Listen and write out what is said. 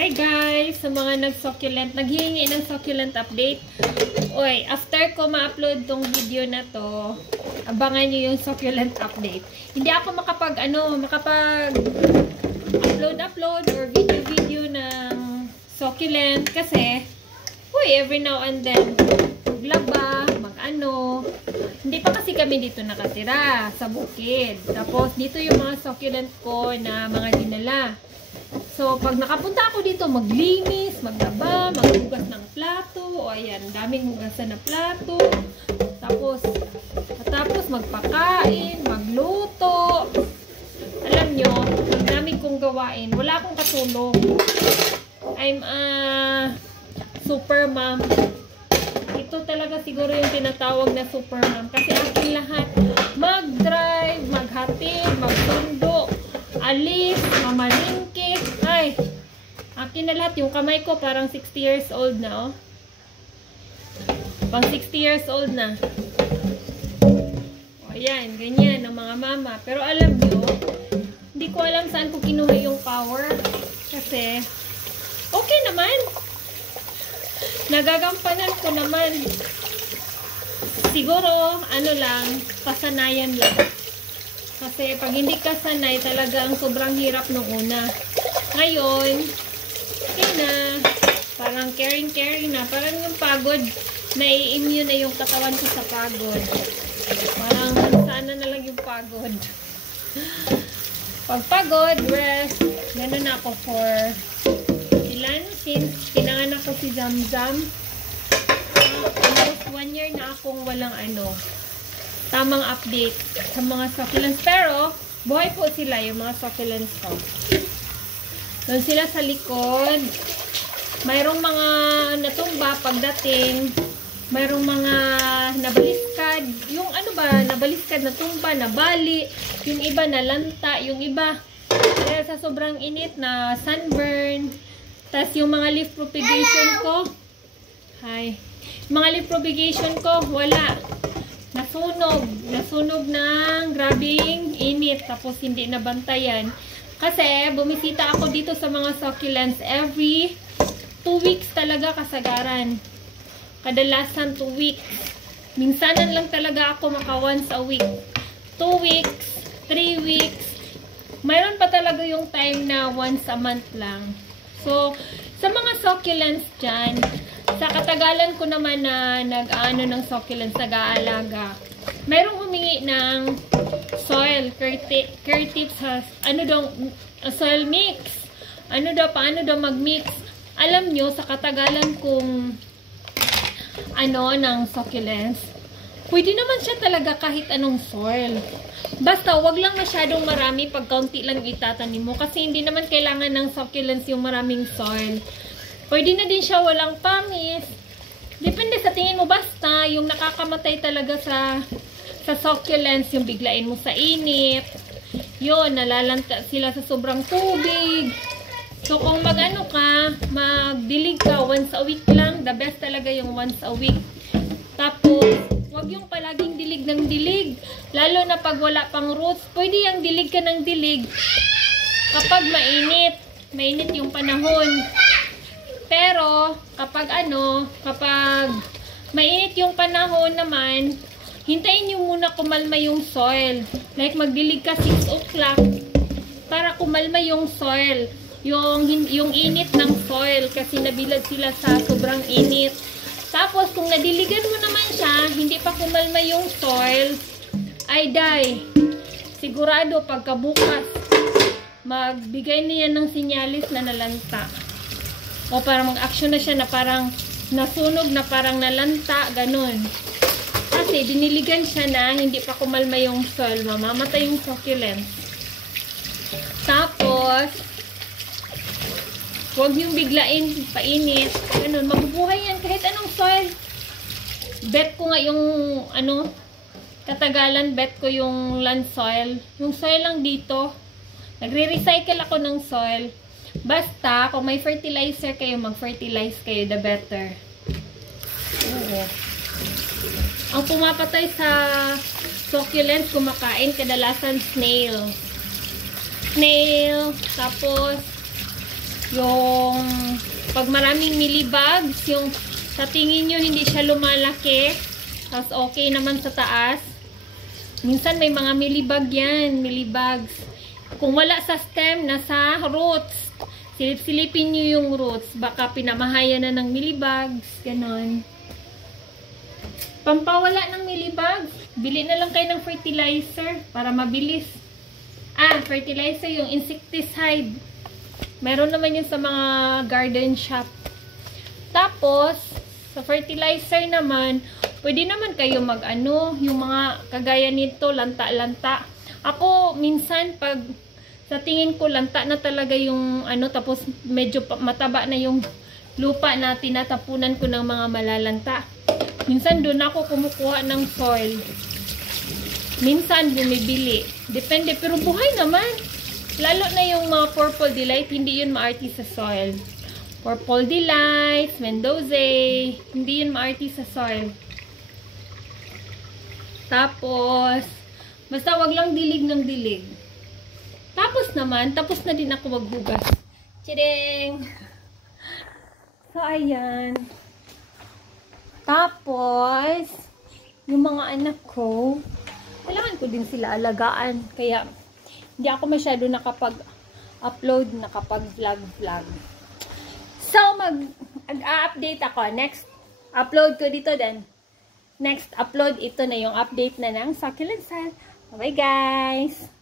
Hi guys! Sa mga naghihingi ng succulent update. Oy, after ko ma-upload tong video na to, abangan nyo yung succulent update. Hindi ako makapag-upload or video ng succulent kasi, every now and then, maglaba, hindi pa kasi kami dito nakatira sa bukid. Tapos, dito yung mga succulent ko na mga dinala. So, pag nakapunta ako dito, maglinis, maglaba, maghugas ng plato. O, ayan, daming hugasan na plato. Tapos magpakain, magluto. Alam nyo, ang dami kong gawain. Wala akong katulong. I'm a super mom. Ito talaga siguro yung tinatawag na super mom. Kasi akin lahat. Mag-drive, maghatid, magsundo, alis, mamalingki. Ay, akin na lahat. Yung kamay ko parang 60 years old na, oh. Pang 60 years old na. O, ayan. Ganyan ang mga mama. Pero alam nyo, hindi ko alam saan ko kinuha yung power. Kasi, okay naman. Nagagampanan ko naman. Siguro, kasanayan lang. Kasi pag hindi ka sanay, talaga ang sobrang hirap nung una. Ngayon, okay na. Parang caring na. Parang yung pagod, nai-immune na yung katawan ko sa pagod. Parang sana na lang yung pagod. Pag pagod, rest. Ganun ako for since pinanganak ko si Zamzam. Almost 1 year na akong walang tamang update sa mga succulents. Pero, buhay po sila, yung mga succulents ko. Doon sila sa likod. Mayroong mga natumba pagdating. Mayroong mga nabaliskad. Yung nabaliskad, natumba, nabali. Yung iba nalanta. Yung iba, dahil sa sobrang init na sunburn. Tapos yung mga leaf propagation ko, mga leaf propagation ko, wala. Nasunog ng grabing init. Tapos hindi nabantayan. Kasi bumisita ako dito sa mga succulents every 2 weeks talaga kasagaran. Kadalasan 2 weeks. Minsanan lang talaga ako maka once a week. 2 weeks, 3 weeks. Mayroon pa talaga yung time na once a month lang. So, sa mga succulents dyan, sa katagalan ko naman na ng succulents, nag-aalaga, mayroong humingi ng soil, care tips, soil mix. Paano daw mag-mix? Alam nyo, sa katagalan kong ng succulents, pwede naman siya talaga kahit anong soil. Basta, wag lang masyadong marami pag kaunti lang itatanim mo. Kasi hindi naman kailangan ng succulents yung maraming soil. Pwede na din siya walang pamis. Depende sa tingin mo. Basta, yung nakakamatay talaga sa succulents, yung biglain mo sa init. Yun, nalalanta sila sa sobrang tubig. So, kung magdilig ka once a week lang, the best talaga yung once a week. Tapos, wag yung palaging dilig ng dilig. Lalo na pag wala pang roots. Pwede yung dilig ka ng dilig kapag mainit. Mainit yung panahon. Pero, kapag mainit yung panahon naman, hintayin nyo muna kumalma yung soil. Like, magdilig ka 6 o'clock para kumalma yung soil. Yung init ng soil kasi nabilad sila sa sobrang init. Tapos, kung nadiligan mo naman siya, hindi pa kumalma yung soil, ay sigurado pagkabukas, magbigay na yan ng sinyalis na nalanta. O parang mag-action na siya na parang nasunog na parang nalanta, ganun. Kasi diniligan siya na hindi pa kumalma yung soil, mamamatay yung succulent. Tapos, huwag niyong biglain, painit. Ganun, mabubuhay yan kahit anong soil. Bet ko nga yung, katagalan, bet ko yung land soil. Yung soil lang dito. Nagre-recycle ako ng soil. Basta, kung may fertilizer kayo, mag-fertilize kayo, the better. Oo. Ang pumapatay sa succulents, kumakain, kadalasan snail. Tapos, Yung pag maraming millibugs, yung sa tingin nyo hindi siya lumalaki, tapos okay naman sa taas. Minsan may mga millibug yan, millibugs. Kung wala sa stem, nasa roots. Silip-silipin nyo yung roots. Baka pinamahayan na ng millibugs. Ganon. Pampawala ng millibugs, bili na lang kayo ng fertilizer para mabilis. Fertilizer, yung insecticide. Meron naman yun sa mga garden shop. Tapos, sa fertilizer naman, pwede naman kayo yung mga kagaya nito, lanta-lanta. Ako, minsan, pag sa tingin ko, lanta na talaga yung tapos medyo mataba na yung lupa na tinatapunan ko ng mga malalanta. Minsan, doon ako kumukuha ng soil. Minsan, bumibili. Depende, pero buhay naman. Lalo na yung mga purple delight, hindi yun maarti sa soil. Purple delight, Mendoza, hindi yun maarti sa soil. Tapos, basta wag lang dilig ng dilig. Tapos naman, tapos na din ako maghugas. Tadang! So, ayan. Tapos, yung mga anak ko, kailangan ko din sila alagaan. Kaya, hindi ako masyado nakapag-upload, nakapag-vlog. So, mag-update ako. Next, upload ko dito din. Next upload, ito na yung update na ng succulent sale. Bye guys!